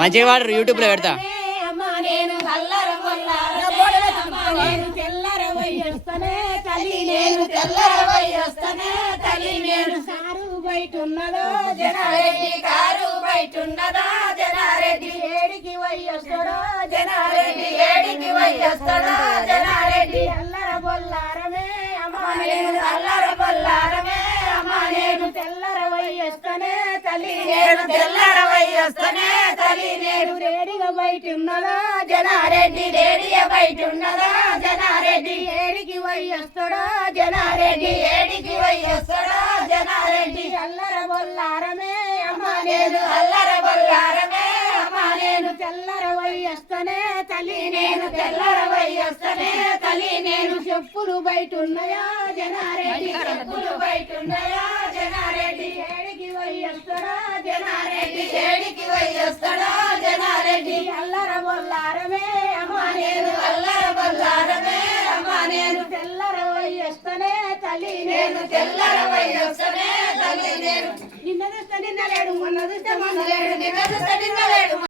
మంచిగా వాడు యూట్యూబ్ లో పెడతా నేను తెల్లరవయ్యొస్తనే తల్లి నేను తెల్లరవయ్యొస్తనే తల్లి నేను కారు బయట ఉన్నదో జనారెడ్డి కారు బయట ఉన్నదా జనారెడ్డి ఏడికి వయ్యొస్తాడో జనారెడ్డి ఏడికి వయ్యొస్తాడో జనారెడ్డి అల్లర బొల్లారమే అమ్మా నేను అల్లర బొల్లారమే అమ్మా నేను తెల్లరవయ్యొస్తనే తల్లి నేను తెల్లరవయ్యొస్తనే తల్లి నేను రేడిగా బయట ఉన్నదా జనారెడ్డి రేడిగా బయట ఉన్నదా జనారెడ్డి ఏడికి వయ్యొస్తాడో జనారెడ్డి ఏడికి వయ్యొస్తాడో జనారెడ్డి అల్లర బొల్లారమే అమ్మా నేను అల్లర బొల్లారమే అమ్మా నేను తెల్లర వయ్యొస్తనే తల్లి నేను తెల్లర వయ్యొస్తనే తల్లి నేను చెప్పులు బయట ఉన్నాయా జనారెడ్డి చెప్పులు బయట ఉన్నాయా జనారెడ్డి ఏడికి వయ్యొస్తాడో జనారెడ్డి ఏడికి వయ్యొస్తాడో జనారెడ్డి అల్లర బొల్లారమే అమ్మా నేను అల్లర బొల్లారమే అమ్మా నేను తెల్లర వయ్యొస్తనే తల్లి నేను తెల్లర వయ్యొస్తనే తల్లి నేను నిన్న చూస్తే నిన్న లేడు మొన్న చూస్తే మొన్న లేడు నిన్న చూస్తే నిన్న లేడు